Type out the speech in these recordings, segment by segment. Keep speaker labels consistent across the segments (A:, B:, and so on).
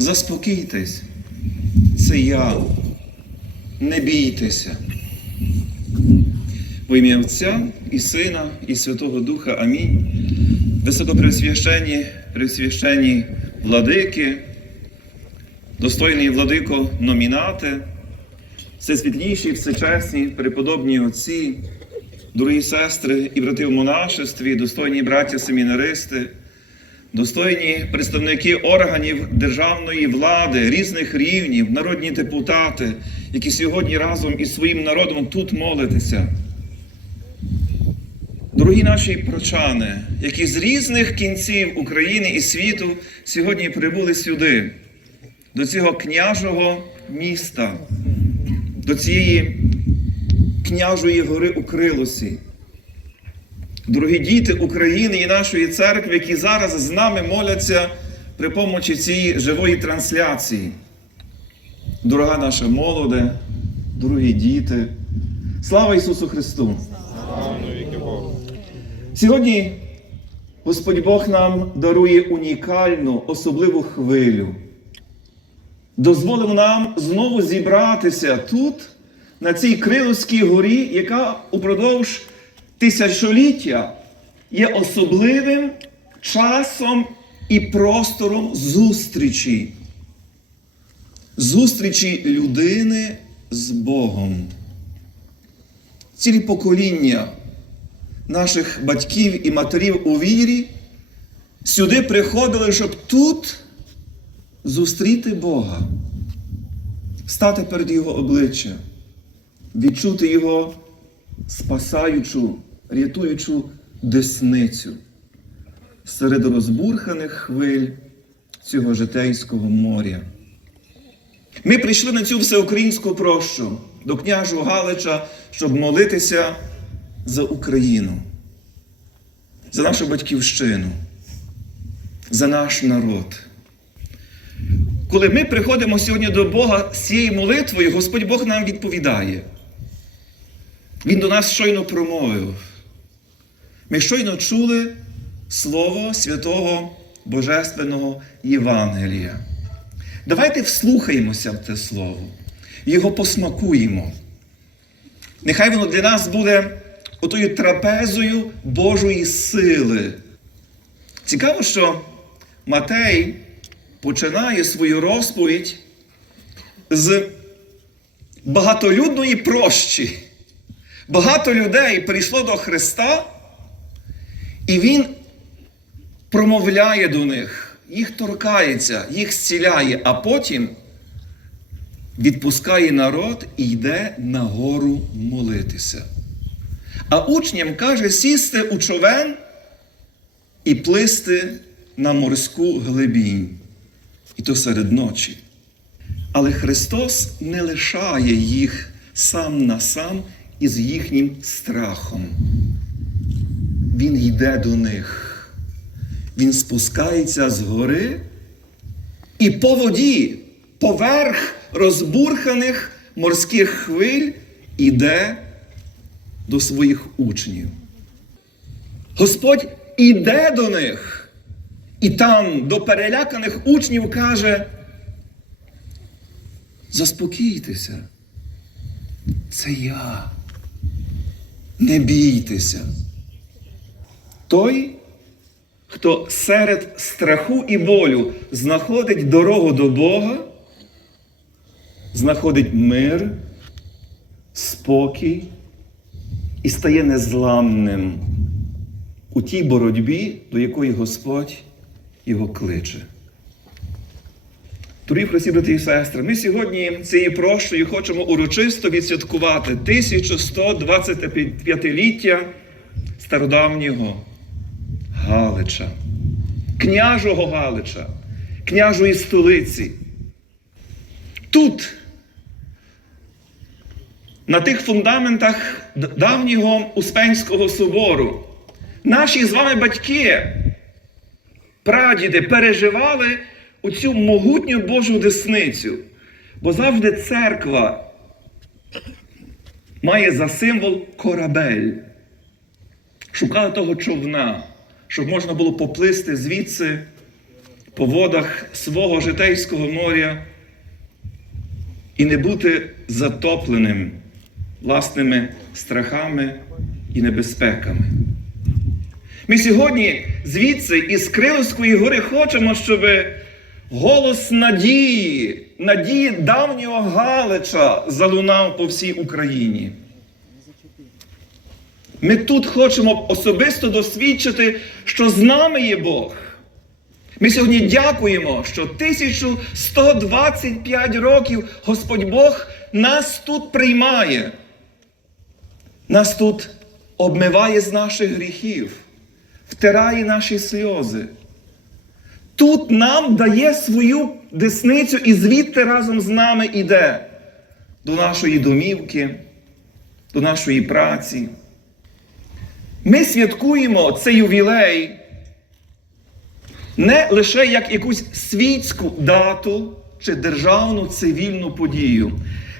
A: Заспокійтесь. Це я. Не бійтеся. В ім'я Отця і Сина, і Святого Духа. Амінь. Високопресвященні, пресвященні владики, достойний владико номінати, всесвітліші, всечесні, преподобні отці, дорогі сестри і брати в монашестві, достойні браття семінаристи, достойні представники органів державної влади різних рівнів, народні депутати, які сьогодні разом із своїм народом тут молитеся. Дорогі наші прочани, які з різних кінців України і світу сьогодні прибули сюди, до цього княжого міста, до цієї княжої гори у Крилосі. Дорогі діти України і нашої церкви, які зараз з нами моляться при помочі цієї живої трансляції. Дорога наша молоде, дорогі діти, слава Ісусу Христу! Сьогодні Господь Бог нам дарує унікальну, особливу хвилю. Дозволив нам знову зібратися тут, на цій Криловській горі, яка упродовж тисячоліття є особливим часом і простором зустрічі. Зустрічі людини з Богом. Цілі покоління наших батьків і матерів у вірі сюди приходили, щоб тут зустріти Бога, стати перед Його обличчя, відчути Його спасаючу, рятуючу десницю серед розбурханих хвиль цього житейського моря. Ми прийшли на цю всеукраїнську прощу до княжу Галича, щоб молитися за Україну, за нашу батьківщину, за наш народ. Коли ми приходимо сьогодні до Бога з цією молитвою, Господь Бог нам відповідає. Він до нас щойно промовив. Ми щойно чули Слово святого Божественного Євангелія. Давайте вслухаємося в це Слово, його посмакуємо. Нехай воно для нас буде отою трапезою Божої сили. Цікаво, що Матей починає свою розповідь з багатолюдної прощі. Багато людей прийшло до Христа, і Він промовляє до них, їх торкається, їх зціляє, а потім відпускає народ і йде на гору молитися. А учням каже сісти у човен і плисти на морську глибінь, і то серед ночі. Але Христос не лишає їх сам на сам із їхнім страхом. Він йде до них. Він спускається з гори і по воді, поверх розбурханих морських хвиль іде до своїх учнів. Господь іде до них, і там до переляканих учнів каже: заспокійтеся, це я. Не бійтеся. Той, хто серед страху і болю знаходить дорогу до Бога, знаходить мир, спокій і стає незламним у тій боротьбі, до якої Господь його кличе. Дорогі Христі, брати і сестри, ми сьогодні цією прощою хочемо урочисто відсвяткувати 1125-ліття стародавнього Галича, княжого Галича, княжої столиці. Тут, на тих фундаментах давнього Успенського собору, наші з вами батьки, прадіди переживали оцю могутню Божу десницю. Бо завжди церква має за символ корабель. Шукала того човна, щоб можна було поплисти звідси по водах свого житейського моря і не бути затопленим власними страхами і небезпеками. Ми сьогодні звідси із Криловської гори хочемо, щоб голос надії, надії давнього Галича залунав по всій Україні. Ми тут хочемо особисто досвідчити, що з нами є Бог. Ми сьогодні дякуємо, що 1125 років Господь Бог нас тут приймає, нас тут обмиває з наших гріхів, втирає наші сльози. Тут нам дає свою десницю і звідти разом з нами іде до нашої домівки, до нашої праці. Ми святкуємо цей ювілей не лише як якусь світську дату чи державну цивільну подію.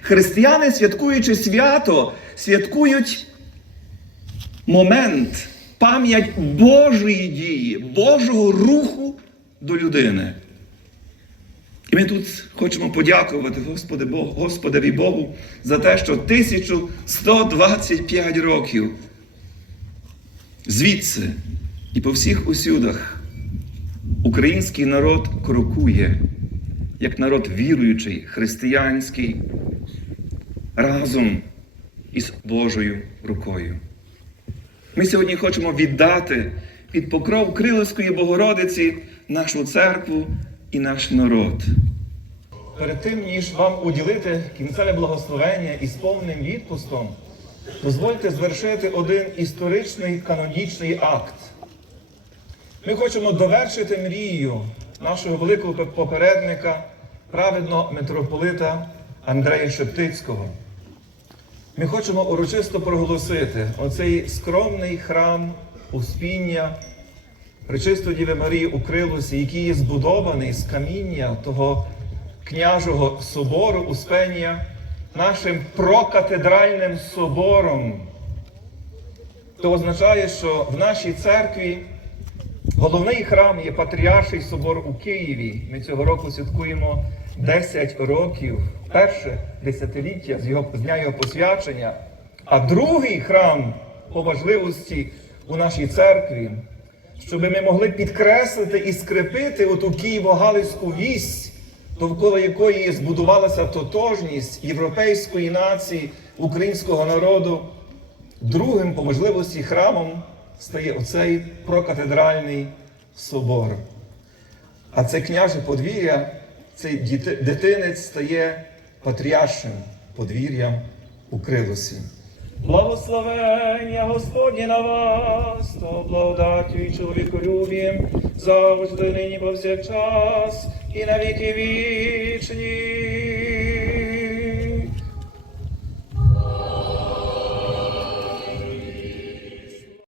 A: Християни, святкуючи свято, святкують момент, пам'ять Божої дії, Божого руху до людини. І ми тут хочемо подякувати Господи Богу, Господеві Богу за те, що 1125 років звідси і по всіх усюдах український народ крокує, як народ віруючий, християнський, разом із Божою рукою. Ми сьогодні хочемо віддати під покров Криловської Богородиці нашу церкву і наш народ. Перед тим, ніж вам уділити кінцеве благословення із повним відпустом, дозвольте звершити один історичний канонічний акт. Ми хочемо довершити мрію нашого великого попередника, праведного митрополита Андрея Шептицького. Ми хочемо урочисто проголосити оцей скромний храм Успіння Пречистої Діви Марії у Крилусі, який є збудований з каміння того княжого собору Успенія, нашим прокатедральним собором. То означає, що в нашій церкві головний храм є Патріарший собор у Києві. Ми цього року святкуємо 10 років, перше десятиліття з, його, з дня його посвячення, а другий храм по важливості у нашій церкві, щоб ми могли підкреслити і скрепити оту Києво-Галицьку вісь, довкола якої збудувалася тотожність європейської нації, українського народу. Другим по можливості храмом стає оцей прокатедральний собор. А це княже подвір'я, цей дитинець стає патріаршим подвір'ям у Крилосі. Благословення Господнє на вас, то благодаттю і чоловіколюбієм, завжди нині повсякчас і навіки вічні.